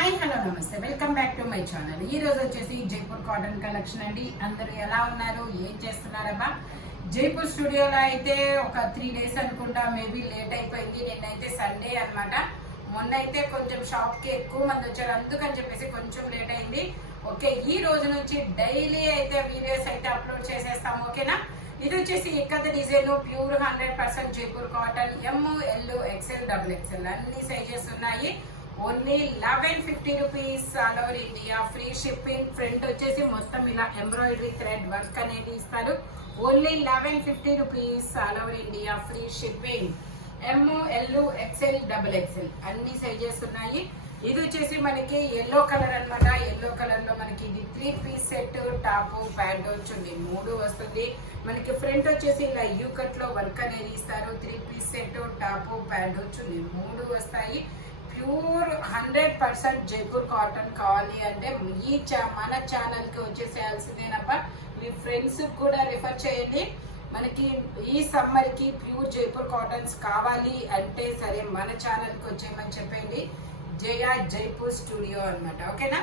Hi hello నమస్తే, welcome back to my channel. ఈ రోజు వచ్చేసి జైపూర్ కాటన్ కలెక్షన్ అండి. అందరూ ఎలా ఉన్నారు, ఏం చేస్తున్నారబ్బా? జైపూర్ స్టూడియోలో అయితే ఒక 3 days అనుకుంటా, మేబీ లేట్ అయిపోయింది. నిన్నైతే సండే అన్నమాట. మొన్న అయితే కొంచెం షాప్ కి ఎక్కువ మంది వచ్చారు, అందుకని చెప్పేసి కొంచెం లేట్ అయింది. ఓకే, ఈ రోజు నుంచి డైలీ అయితే వీడియోస్ అయితే అప్లోడ్ చేసేస్తాము. ఓకేనా? ఇది వచ్చేసి ikat design, pure 100% Jaipur cotton, ML, XL, XXL అన్ని సైజెస్ ఉన్నాయి. Only 1150 rupees all over India, free shipping. Front వచ్చేసి మొత్తం ఇలా ఎంబ్రాయిడరీ థ్రెడ్ వర్క్ అనేది ఇస్తారు. Only 1150 rupees all over India, free shipping. ML, XL, XXL అన్ని సైజెస్ ఉన్నాయి. ఇది వచ్చేసి మనకి ఎల్లో కలర్ అన్నమాట. ఎల్లో కలర్ లో మనకి ఇది 3 piece సెట్, టాప్ ప్యాంట్ వచ్చింది 3 వస్తుంది. మనకి ఫ్రంట్ వచ్చేసి ఇలా యూ కట్ లో వర్క్ అనేది ఇస్తారు. 3 piece సెట్, టాప్ ప్యాంట్ వచ్చింది 3 వస్తాయి. ప్యూర్ 100% జైపూర్ కాటన్ కావాలి అంటే మన ఛానల్ కి వచ్చేసేయాల్సిందేనబ్బా. మీ ఫ్రెండ్స్ కూడా రిఫర్ చేయండి. మనకి ఈ సమ్మర్ కి ప్యూర్ జైపూర్ కాటన్స్ కావాలి అంటే సరే మన ఛానల్ కి వచ్చేయమని చెప్పండి. జైపూర్ స్టూడియో అన్నమాట. ఓకేనా?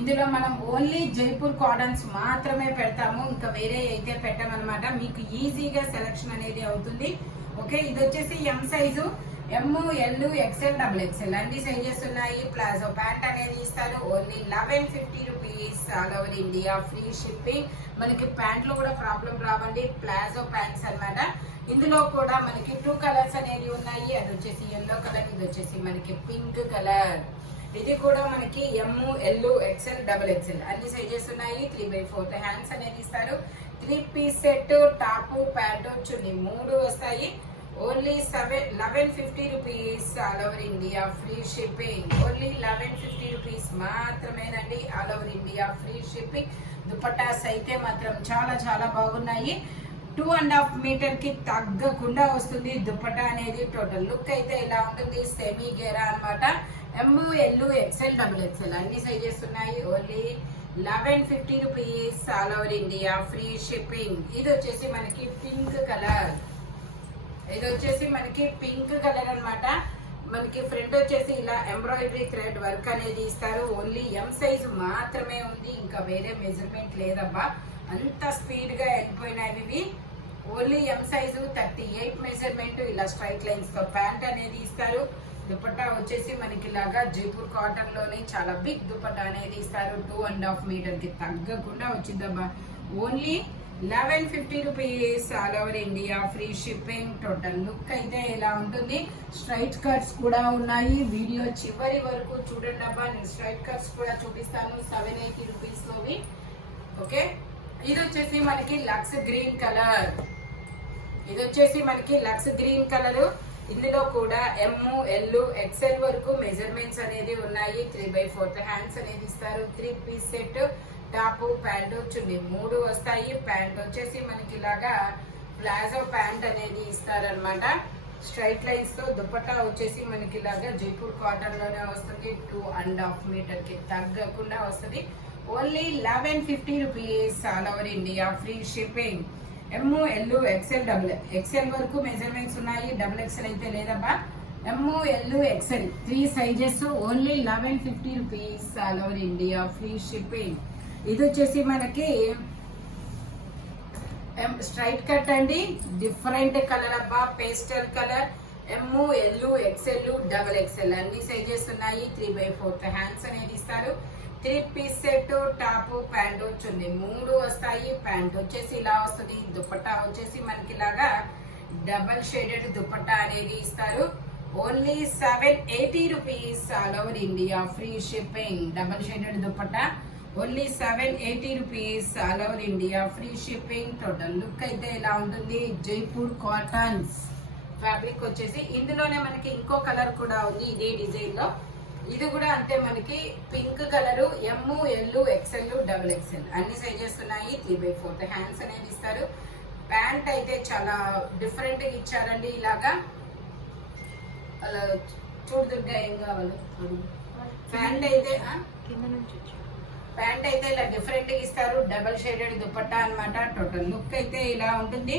ఇందులో మనం ఓన్లీ జైపూర్ కాటన్స్ మాత్రమే పెడతాము, ఇంకా వేరే అయితే పెట్టామన్నమాట. మీకు ఈజీగా సెలెక్షన్ అనేది అవుతుంది. ఓకే, ఇది వచ్చేసి M size, ML, XL, XXL అన్ని సైజెస్ ఉన్నాయి. ప్లాజో ప్యాంట్ అనేది ఇస్తారు. Only 1150 rupees all over India, free shipping. మనకి ప్యాంట్లు కూడా ప్రాబ్లం రావండి, ప్లాజో ప్యాంట్స్ అన్నమాట. ఇందులో కూడా మనకి 2 కలర్స్ అనేవి ఉన్నాయి. అది వచ్చేసి ఎల్లో కలర్, ఇది వచ్చేసి మనకి పింక్ కలర్. ఇది కూడా మనకి ML, XL, XXL అన్ని సైజెస్ ఉన్నాయి. 3/4 హ్యాండ్స్ అనేది ఇస్తారు. 3 piece సెట్, టాప్ ప్యాంట్ చున్నీ 3 వస్తాయి. Only 1150 rupees all over India, free shipping. Only 1150 rupees మాత్రమేనండి, all over India, free shipping. Dupattas అయితే మాత్రం చాలా చాలా బాగున్నాయి. 2.5 మీటర్ కి తగ్గకుండా వస్తుంది దుపట్టా అనేది. టోటల్ లుక్ అయితే ఇలా ఉంటుంది. సెమీ గేరా అనమాట. ML, XL, XXL అన్ని సైజెస్ ఉన్నాయి. Only 1150 rupees all over India, free shipping. ఇది వచ్చేసి మనకి పింక్ కలర్. ఇది వచ్చేసి మనకి పింక్ కలర్ అన్నమాట. మనకి ఫ్రంట్ వచ్చేసి ఇలా ఎంబ్రాయిడరీ థ్రెడ్ వర్క్ అనేది ఇస్తారు. ఓన్లీ M సైజు మాత్రమే ఉంది, ఇంకా వేరే మెజర్మెంట్ లేదబ్బా. అంత స్పీడ్ గా వెళ్ళిపోయినాయి ఇవి. Only M size, 38 measurement. ఇలా స్ట్రైట్ లైన్స్ తో ప్యాంట్ అనేది ఇస్తారు. దుపట్టా వచ్చేసి మనకి ఇలాగా జైపూర్ కాటన్ లోనే చాలా బిగ్ దుపట్టా అనేది ఇస్తారు. 2.5 మీటర్ కి తగ్గకుండా వచ్చిందబ్బా. Only 1150 rupees all over India, free shipping. Total look అయితే ఇలా ఉంటుంది. స్ట్రైట్ కట్స్ కూడా ఉన్నాయి. వీడియో చివరి వరకు చూడండి అబ్బా, నేను స్ట్రైట్ కట్స్ కూడా చూపిస్తాను. 780 రూపీస్ లోవి. ఓకే, ఇది వచ్చేసి మనకి లక్స్ గ్రీన్ కలర్. ఇది వచ్చేసి మనకి లక్స్ గ్రీన్ కలర్. ఇందులో కూడా ML, XL వరకు మెజర్మెంట్స్ అనేది ఉన్నాయి. 3/4 హ్యాండ్స్ అనేది ఇస్తారు. 3 piece సెట్, టాప్ ప్యాంట్ చున్నీ 3 వస్తాయి. ప్యాంట్ వచ్చేసి మనకి ఇలాగా ప్లాజో ప్యాంట్ అనేది ఇస్తారనమాట. స్ట్రైట్ లైన్స్ తో. దుపట్టా వచ్చేసి మనకి ఇలాగా జైపూర్ కాటన్ లోనే వస్తుంది. 2.5 మీటర్ కి తగ్గకుండా వస్తుంది. Only 1150 rupees all over India, free shipping. ML, XL, XL వరకు మెజర్మెంట్స్ ఉన్నాయి. XXL అయితే లేదబ్బా. ML, XL 3 sizes. Only 1150 rupees all over India, free shipping. ఇది వచ్చేసి మనకి స్ట్రైట్ కట్ అండి, డిఫరెంట్ కలర్ అబ్బా, pastel colour. ML, XL, XXL అన్ని సైజెస్ ఉన్నాయి. 3/4 హ్యాండ్స్ అనేది ఇస్తారు. 3 piece సెట్, టాప్ ప్యాంట్ వచ్చింది 3 వస్తాయి. ప్యాంట్ వచ్చేసి ఇలా వస్తుంది. దుపట్టా వచ్చేసి మనకి ఇలాగా డబల్ షేడెడ్ దుపట్టా అనేది ఇస్తారు. Only 780 rupees all over India, free shipping. Double shaded dupatta only 780 rupees all over India, free shipping. Total look అయితే ఇలా ఉంటుంది. జైపూర్ కాటన్స్ ఫ్యాబ్రిక్ వచ్చేసి ఇందులోనే మనకి ఇంకో కలర్ కూడా ఉంది ఇదే డిజైన్ లో. ఇది కూడా అంతే, మనకి pink colour. ML, XL, XXL అన్ని సైజెస్ ఉన్నాయి. 3/4 హ్యాండ్స్ అనేది ఇస్తారు. ప్యాంట్ అయితే చాలా డిఫరెంట్ గా ఇచ్చారండి. ఇలాగా అలా చూడుదుగా ఏం కావాలి. ప్యాంట్ అయితే ఇలా డిఫరెంట్ గా ఇస్తారు. డబల్ షేడెడ్ దుపట్టా అన్నమాట. టోటల్ లుక్ అయితే ఇలా ఉంటుంది.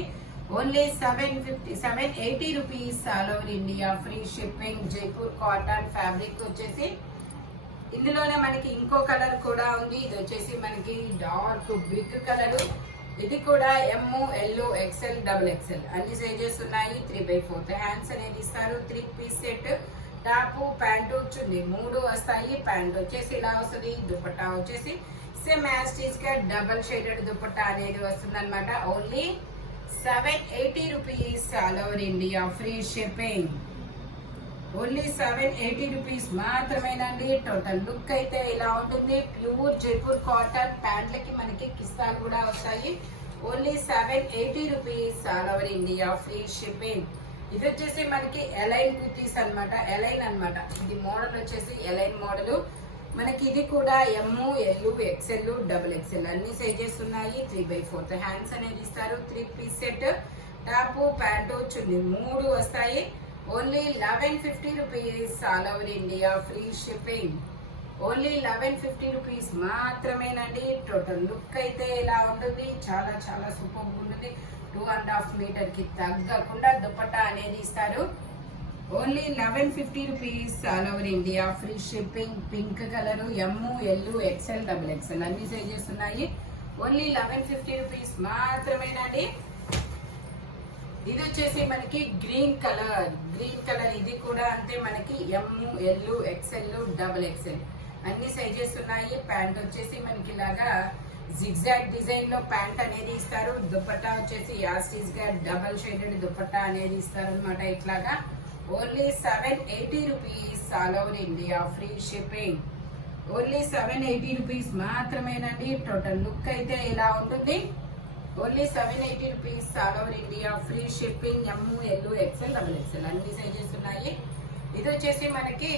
Only 780 rupees all over India, free shipping. Jaipur cotton fabric వచ్చేసి ఇందులోనే మనకి ఇంకో కలర్ కూడా ఉంది. ఇది వచ్చేసి మనకి డార్క్ బ్రిక్ కలర్. ఇది కూడా M, L, XL, double XL అన్ని సైజెస్ ఉన్నాయి. 3/4 హ్యాండ్స్ అనేది ఇస్తారు. 3 piece set. Top, pant, chunni 3 వస్తాయి. ప్యాంట్ వచ్చేసి ఇలా వస్తుంది. దుపట్టా వచ్చేసి సేమ్ యాజ్ టీజ్ గా డబల్ షేడెడ్ దుపట్టా అనేది వస్తుంది అనమాట. Only 780 rupees all over India, free shipping. Only 780 rupees మాత్రమేనండి. టోటల్ లుక్ అయితే ఇలా ఉంటుంది. Pure Jaipur cotton. ప్యాంట్లకి మనకి కిస్తాలు కూడా వస్తాయి. Only 780 rupees all over India, free shipping. ఇది వచ్చేసి మనకి ఎలైన్ కుర్తీస్ అనమాట. ఎలైన్ అనమాట. ఇది మోడల్ వచ్చేసి ఎలైన్ మోడల్. మనకి ఇది కూడా M, L, XL, double XL అన్ని సైజెస్ ఉన్నాయి. 3/4 హ్యాండ్స్ అనేది ఇస్తారు. 3 piece set. Top, pant, chunni 3 వస్తాయి. Only 1150 rupees all over India, free shipping. Only 1150 rupees మాత్రమేనండి. టోటల్ లుక్ అయితే ఇలా ఉంటుంది. చాలా చాలా సూపర్ ఉంటుంది. 2.5 మీటర్ కి తగ్గకుండా దుపట్టా అనేది ఇస్తారు. Only 1150 rupees all over India, free shipping. Pink colour, M, L, XL, double XL అన్ని సైజెస్ ఉన్నాయి. ఓన్లీ 1150 రూపీస్ మాత్రమేనండి. ఇది వచ్చేసి మనకి గ్రీన్ కలర్. గ్రీన్ కలర్ ఇది కూడా అంతే. మనకి M, L, XL, double XL అన్ని సైజెస్ ఉన్నాయి. ప్యాంట్ వచ్చేసి మనకి ఇలాగా జిగ్జాగ్ డిజైన్ లో ప్యాంట్ అనేది ఇస్తారు. దుపట్టా వచ్చేసి యాస్టీస్ గా డబల్ షేడెడ్ దుపట్టా అనేది ఇస్తారు అనమాట. ఇట్లాగా only 780 rupees all over India, free shipping. Only 780 rupees మాత్రమేనండి. టోటల్ లుక్ అయితే ఇలా ఉంటుంది. Only 780 rupees all over India, free shipping. M, L, XL, double XL అన్ని సైజెస్ ఉన్నాయి. ఇది వచ్చేసి మనకి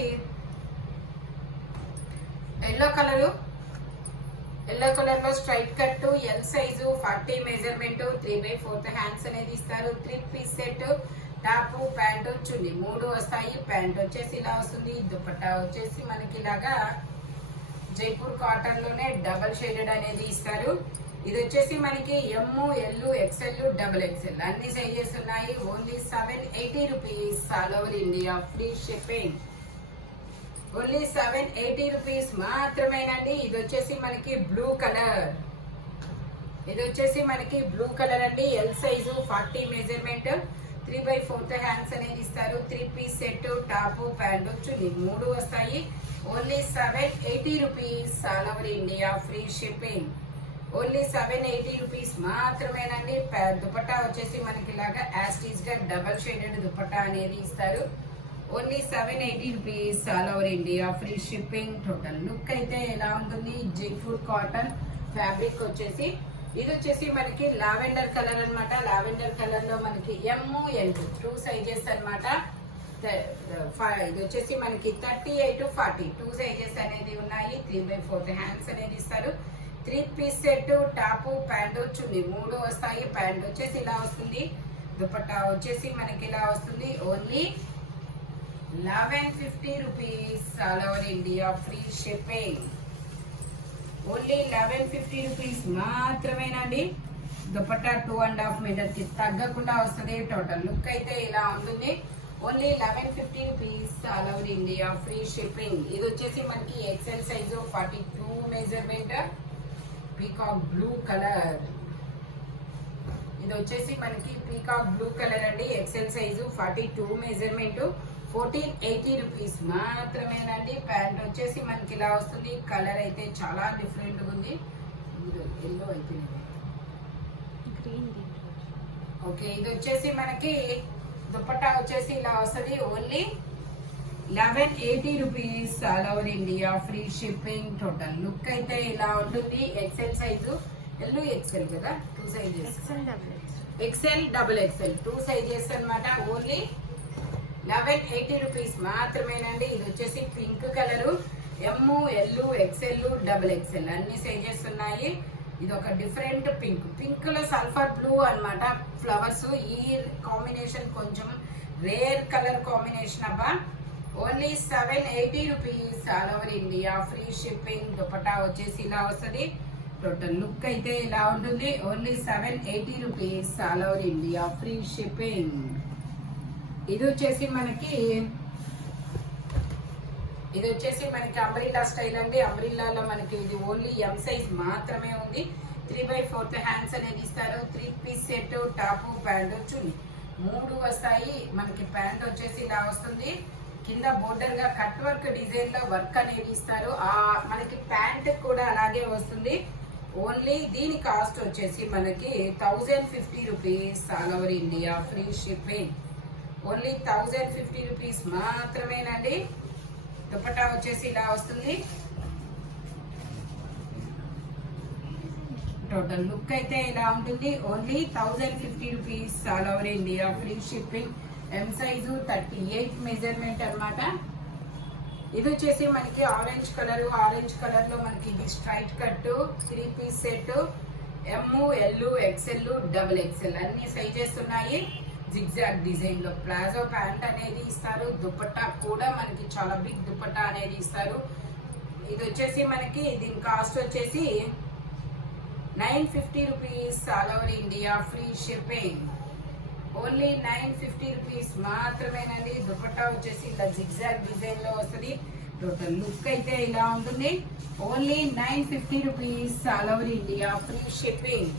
ఎల్లో కలరు. ఎల్లో కలర్ లో straight cut, L size, 40 measurement, 3/4 hands అనేది ఇస్తారు. 3 piece set. Top, pant, chunni 3 వస్తాయి. ప్యాంట్ వచ్చేసి ఇలా వస్తుంది. దుపట్టా వచ్చేసి మనకి ఇలాగా జైపూర్ కాటన్ లోనే డబల్ షేడెడ్ అనేది ఇస్తారు. ఇది వచ్చేసి మనకి M, L, XL, double XL అన్ని సైజెస్ ఉన్నాయి. Only 780 rupees all over India, free shipping. Only 780 rupees మాత్రమేనండి. ఇది వచ్చేసి మనకి బ్లూ కలర్. ఇది వచ్చేసి మనకి బ్లూ కలర్ అండి. ఎల్ సైజు, 40 మెజర్మెంట్, 3/4 హ్యాండ్స్ అనేది ఇస్తారు. 3 piece set. Top, pant, chunni 3 వస్తాయి. Only 780 rupees all over India, free shipping. Only 780 rupees మాత్రమేనండి. దుపట్టా వచ్చేసి మనకి ఇలాగా యాస్టీస్ గా డబల్ షేడెడ్ దుపట్టా అనేది ఇస్తారు. Only 780 rupees all over India, free shipping. Total look అయితే ఎలా ఉంటుంది. జైపూర్ కాటన్ ఫ్యాబ్రిక్ వచ్చేసి ఇది వచ్చేసి మనకి లావెండర్ కలర్ అనమాట. లావెండర్ కలర్ లో మనకి ఎమ్, ఎల్ 2 సైజెస్ అనమాట. ఇది వచ్చేసి మనకి 38, 40 2 సైజెస్ అనేది ఉన్నాయి. 3/4 హ్యాండ్స్ అనేది ఇస్తారు. 3 piece set. Top, pant, chunni 3 వస్తాయి. ప్యాంట్ వచ్చేసి ఇలా వస్తుంది. దుపట్టా వచ్చేసి మనకి ఇలా వస్తుంది. Only 1150 rupees all over India, free shipping. Only 1150 rupees మాత్రమేనండి. దుపట్టా 2.5 మీటర్ కి తగ్గకుండా వస్తుంది. టోటల్ లుక్ అయితే ఇలా ఉంటుంది. Only 1150 rupees all over India, free shipping. ఇది వచ్చేసి మనకి XL size, 42 measurement, peacock blue colour. ఇది వచ్చేసి మనకి పీకాక్ బ్లూ కలర్ అండి. ఎక్స్ఎల్ సైజు, 42 మెజర్మెంట్, 1480 రూపీస్ మాత్రమేనండి. ప్యాంట్ వచ్చేసి మనకి ఇలా వస్తుంది. కలర్ అయితే చాలా డిఫరెంట్ ఉంది. ఎల్లో అయిపోయింది. ఓకే, ఇది వచ్చేసి మనకి దుపట్టా వచ్చేసి ఇలా వస్తుంది. Only 1180 rupees all over India, free shipping. Total look అయితే ఇలా ఉంటుంది. ఎక్స్ఎల్ సైజు, ఎల్, ఎక్స్ఎల్ కదా 2 sizes. XL, double XL 2 sizes అనమాట. ఓన్లీ 1180 రూపీస్ మాత్రమేనండి. ఇది వచ్చేసి pink colour. M, L, XL, double XL అన్ని సైజెస్ ఉన్నాయి. ఇది ఒక డిఫరెంట్ పింక్. పింక్ లో సల్ఫర్ బ్లూ అన్నమాట ఫ్లవర్స్. ఈ కాంబినేషన్ కొంచెం రేర్ కలర్ కాంబినేషన్ అబ్బా. Only 780 rupees all over India, free shipping. Dupatta వచ్చేసి ఇలా వస్తుంది. టోటల్ లుక్ అయితే ఇలా ఉంటుంది. Only 780 rupees all over India, free shipping. ఇది వచ్చేసి మనకి ఇది వచ్చేసి మనకి అంబ్రిల్లా స్టైల్ అండి. అంబ్రిల్లాలో మనకి ఇది ఓన్లీ ఎం సైజ్ మాత్రమే ఉంది. 3/4 హ్యాండ్స్ అనేది ఇస్తారు. 3 piece set, top, pant, chunni 3 వస్తాయి. మనకి ప్యాంట్ వచ్చేసి ఇలా వస్తుంది. కింద బోర్డర్ గా కట్ వర్క్ డిజైన్ లో వర్క్ అనేది ఇస్తారు. మనకి ప్యాంట్ కూడా అలాగే వస్తుంది. ఓన్లీ దీని కాస్ట్ వచ్చేసి మనకి 1050 rupees all over India, free shipping. Only 1050 rupees మాత్రమేనండి. దుపట్టా వచ్చేసి ఇలా వస్తుంది. టోటల్ లుక్ అయితే ఇలా ఉంటుంది. Only 1050 rupees all over India, free shipping. M size 38 measurement అన్నమాట. ఇది వచ్చేసి మనకి ఆరెంజ్ కలర్. ఆరెంజ్ కలర్ లో మనకి ఇది స్ట్రైట్ కట్ 3 పీస్ సెట్. ఎం, ఎల్, ఎక్స్ఎల్, డబుల్ ఎక్స్ఎల్ అన్ని సైజెస్ ఉన్నాయి. జిగ్జాగ్ డిజైన్ లో ప్లాజో ప్యాంట్ అనేది ఇస్తారు. దుపట్టా కూడా మనకి చాలా బిగ్ దుపట్టా అనేది ఇస్తారు. ఇది వచ్చేసి మనకి దీని కాస్ట్ వచ్చేసి 950 rupees all over India, free shipping. Only 950 rupees మాత్రమేనండి. దుపట్టా వచ్చేసి ఇలా జిగ్జాగ్ డిజైన్ లో వస్తుంది. టోటల్ లుక్ అయితే ఇలా ఉంటుంది. Only 950 rupees all over India, free shipping.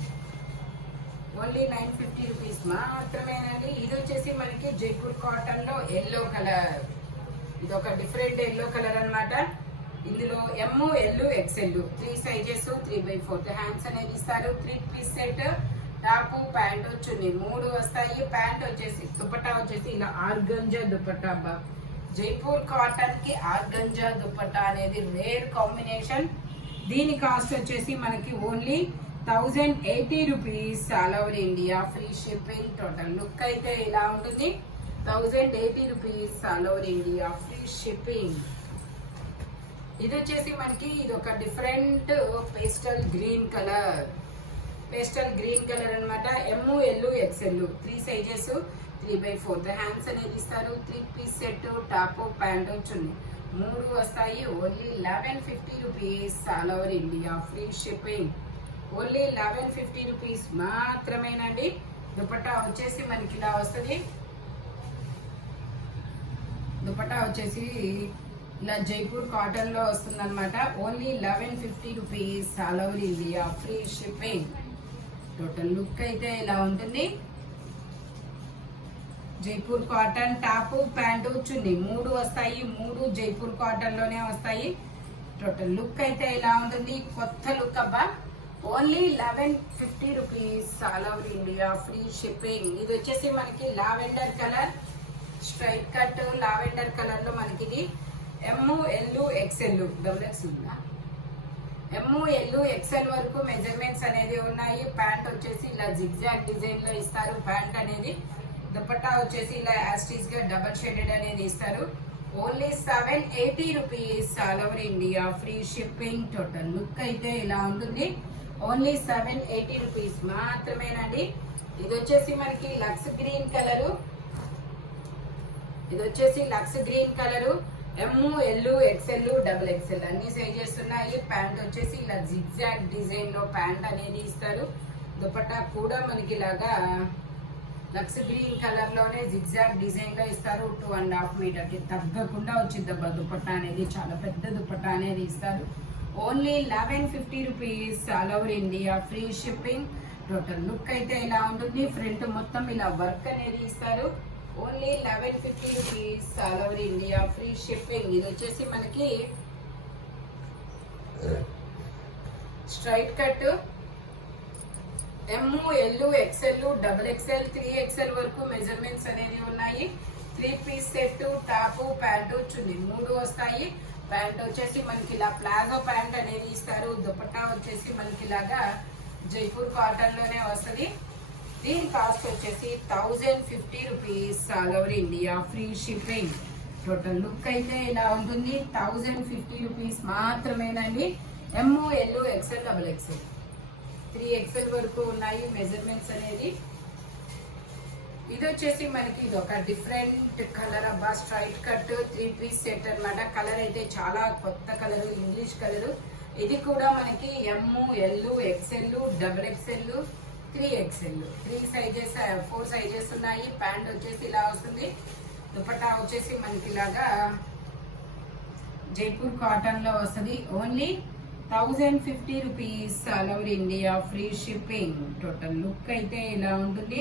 Only 950 rupees మాత్రమేనండి. ఇది వచ్చేసి మనకి జైపూర్ కాటన్ లో ఎల్లో కలర్. ఇది ఒక డిఫరెంట్ ఎల్లో కలర్ అన్నమాట. ఇందులో M, L, XL 3 sizes, 3/4 hands అనేది ఇస్తారు. 3 piece set, top, pant, chunni 3 వస్తాయి. ప్యాంట్ వచ్చేసి దుపట్టా వచ్చేసి ఇలా ఆర్గంజా దుపట్టా. జైపూర్ కాటన్ కి ఆర్గంజా దుపట్టా అనేది రేర్ కాంబినేషన్. దీని కాస్ట్ వచ్చేసి మనకి only 1080 rupees all over India, free shipping. Total look అయితే ఇలా ఉంటుంది. 1080 rupees all over India, free shipping. ఇది వచ్చేసి మనకి ఇది ఒక different pastel green colour. Pastel green colour అనమాట. M, L, XL 3 sizes, 3/4 hands అనేది ఇస్తారు. 3 piece set, top, pant, chunni 3 వస్తాయి. Only 1150 rupees all over India, free shipping. Only 1150 rupees మాత్రమేనండి. దుపట్టా వచ్చేసి మనకి ఇలా వస్తుంది. దుపట్టా వచ్చేసి ఇలా జైపూర్ కాటన్ లో వస్తుంది అనమాట. Only 1150 rupees all over India, free shipping. Total look అయితే ఇలా ఉంటుంది. Jaipur cotton top, pant, chunni 3 వస్తాయి. 3 జైపూర్ కాటన్ లోనే వస్తాయి. టోటల్ లుక్ అయితే ఇలా ఉంటుంది. కొత్త లుక్ అబ్బా. Only 1150 rupees all over India, free shipping. ఇది వచ్చేసి మనకి lavender colour, straight cut lavender colour లో మనకి ఇది M, L, XL, double XL M, L, XL వరకు మెజర్మెంట్స్ అనేది ఉన్నాయి. ప్యాంట్ వచ్చేసి ఇలా జిగ్జాగ్ డిజైన్ లో ఇస్తారు ప్యాంట్ అనేది. దుపట్టా వచ్చేసి ఇలా యాస్టీస్ గా డబల్ షేడెడ్ అనేది ఇస్తారు. Only 780 rupees all over India, free shipping. Total look అయితే ఇలా ఉంటుంది. ఓన్లీ 780 రూపీస్ మాత్రమేనండి. ఇది వచ్చేసి మనకి లక్స్ గ్రీన్ కలరు. ఇది వచ్చేసి లక్స్ గ్రీన్ కలరు. ఎం, ఎల్, ఎక్స్ఎల్, డబుల్ ఎక్స్ఎల్ అన్ని సైజెస్ ఉన్నాయి. ప్యాంట్ వచ్చేసి ఇలా జిగ్జాగ్ డిజైన్ లో ప్యాంట్ అనేది ఇస్తారు. దుపట్టా కూడా మనకి ఇలాగా లక్స్ గ్రీన్ కలర్ లోనే జిగ్జాగ్ డిజైన్ లో ఇస్తారు. 2.5 మీటర్ కి తగ్గకుండా వచ్చిందబ్బా దుపట్టా అనేది. చాలా పెద్ద దుపట్టా అనేది ఇస్తారు. Only 1150 rupees all over India, free shipping. Total look అయితే ఇలా ఉంటుంది. ఫ్రంట్ మొత్తం ఇలా వర్క్ అనేది ఇస్తారు. Only 1150 rupees all over India, free shipping. ఇది వచ్చేసి మనకి straight cut M, L, XL, double XL, 3XL వరకు మెజర్మెంట్స్ అనేవి ఉన్నాయి. 3 piece set, top, pant, chunni 3 వస్తాయి. ప్యాంట్ వచ్చేసి మనకి ఇలా ప్లాజో ప్యాంట్ అనేది ఇస్తారు. దుపట్టా వచ్చేసి మనకి ఇలాగా జైపూర్ కాటన్ లోనే వస్తుంది. దీని కాస్ట్ వచ్చేసి 1050 rupees all over India, free shipping. Total look అయితే ఇలా ఉంటుంది. 1050 రూపీస్ మాత్రమేనండి. M, L, XL, double XL 3XL వరకు ఉన్నాయి మెజర్మెంట్స్ అనేది. ఇది వచ్చేసి మనకి ఇది ఒక డిఫరెంట్ కలర్ అబ్బా. స్ట్రైట్ కట్ 3 పీస్ సెట్ అన్నమాట. కలర్ అయితే చాలా కొత్త కలర్, ఇంగ్లీష్ కలర్. ఇది కూడా మనకి M, L, XL, double XL, 3XL 3 sizes 4 sizes ఉన్నాయి. ప్యాంట్ వచ్చేసి ఇలా వస్తుంది. దుపట్టా వచ్చేసి మనకి ఇలాగా జైపూర్ కాటన్ లో వస్తుంది. Only 1050 rupees all over India, free shipping. Total look అయితే ఇలా ఉంటుంది.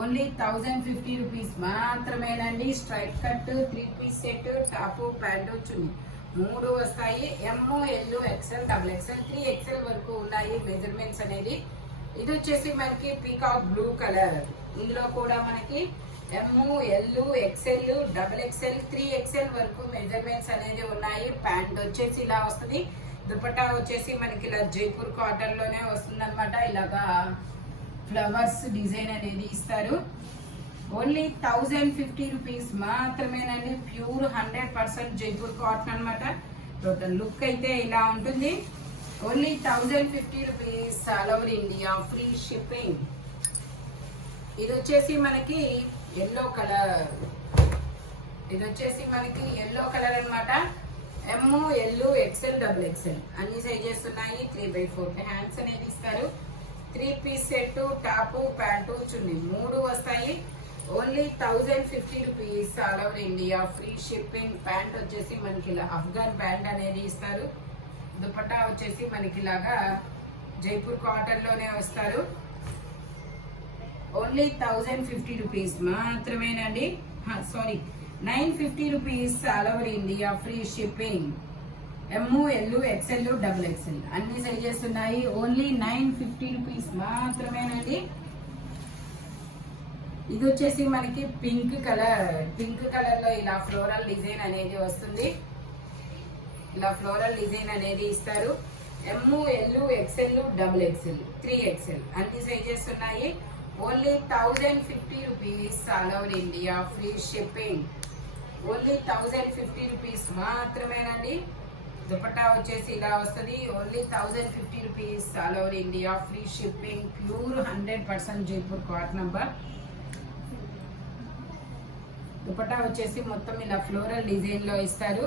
ఓన్లీ 1050 రూపీస్ మాత్రమేనండి. Straight cut 3 piece set, top pant chunni 3 వస్తాయి. M, L, XL, double XL, 3XL వరకు ఉన్నాయి మెజర్మెంట్స్ అనేది. ఇది వచ్చేసి మనకి పీకాక్ బ్లూ కలర్. ఇందులో కూడా మనకి M, L, XL, double XL, 3XL వరకు మెజర్మెంట్స్ అనేది ఉన్నాయి. ప్యాంట్ వచ్చేసి ఇలా వస్తుంది. దుపట్టా వచ్చేసి మనకి ఇలా జైపూర్ కాటన్ లోనే వస్తుంది అనమాట. ఇలాగా ఫ్లవర్స్ డిజైన్ అనేది ఇస్తారు. ఓన్లీ 1050 రూపీస్ మాత్రమేనండి. ప్యూర్ 100% జైపూర్ కాటన్ అనమాట. టోటల్ లుక్ అయితే ఇలా ఉంటుంది. Only 1050 rupees all over India, free shipping. ఇది వచ్చేసి మనకి ఎల్లో కలర్. ఇది వచ్చేసి మనకి ఎల్లో కలర్ అనమాట. ఎమ్, ఎల్, ఎక్స్ఎల్, డబుల్ ఎక్స్ఎల్ అన్ని సైజెస్ ఉన్నాయి. 3/4 హ్యాండ్స్ అనేది ఇస్తారు. 3 piece set, top pant chunni 3 వస్తాయి. Only 1050 rupees all over India, free shipping. Pant వచ్చేసి మనకి ఇలా అఫ్ఘాన్ ప్యాంట్ అనేది ఇస్తారు. దుపట్టా వచ్చేసి మనకి ఇలాగా జైపూర్ కాటన్ లోనే వస్తారు. ఓన్లీ 1050 రూపీస్ మాత్రమేనండి. Sorry, 950 rupees all over India, free shipping. M, L, XL, double XL అన్ని సైజెస్ ఉన్నాయి. ఓన్లీ 950 రూపీస్ మాత్రమేనండి. ఇది వచ్చేసి మనకి పింక్ కలర్. పింక్ కలర్ లో ఇలా ఫ్లోరల్ డిజైన్ అనేది వస్తుంది. ఇలా ఫ్లోరల్ డిజైన్ అనేది ఇస్తారు. M, L, XL, double XL, 3XL అన్ని సైజెస్ ఉన్నాయి. Only 1050 rupees all over India, free shipping. Only 1050 rupees మాత్రమేనండి. దుపట్టా వచ్చేసి ఇలా వస్తుంది. Only 1050 rupees all over India, free shipping. Pure 100% Jaipur cotton number. Dupatta వచ్చేసి మొత్తం ఇలా ఫ్లోరల్ డిజైన్ లో ఇస్తారు.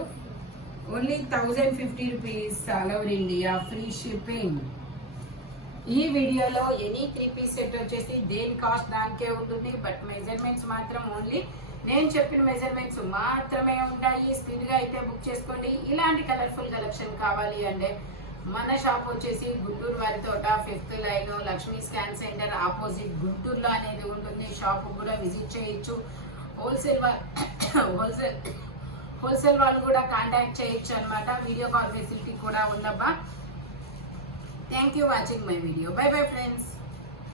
Only 1050 rupees all over India, free shipping. ఈ వీడియోలో ఎనీ 3 పీస్ సెట్ వచ్చేసి దేని కాస్ట్ దానికే ఉంటుంది. బట్ మెజర్మెంట్స్ మాత్రం ఓన్లీ నేను చెప్పిన మెజర్మెంట్స్ మాత్రమే ఉంటాయి. స్పీడ్ గా అయితే బుక్ చేసుకోండి. ఇలాంటి కలర్ఫుల్ కలెక్షన్ కావాలి అంటే మన షాప్ వచ్చేసి గుంటూరు వారి తోట 5th line, Lakshmi scan centre opposite గుంటూరులో అనేది ఉంటుంది. షాప్ కూడా విజిట్ చేయొచ్చు. హోల్సేల్ వాళ్ళు కూడా కాంటాక్ట్ చేయొచ్చు అనమాట. వీడియో కాల్ ఫెసిలిటీ కూడా ఉందబ్బా. Thank you watching my video. Bye bye friends.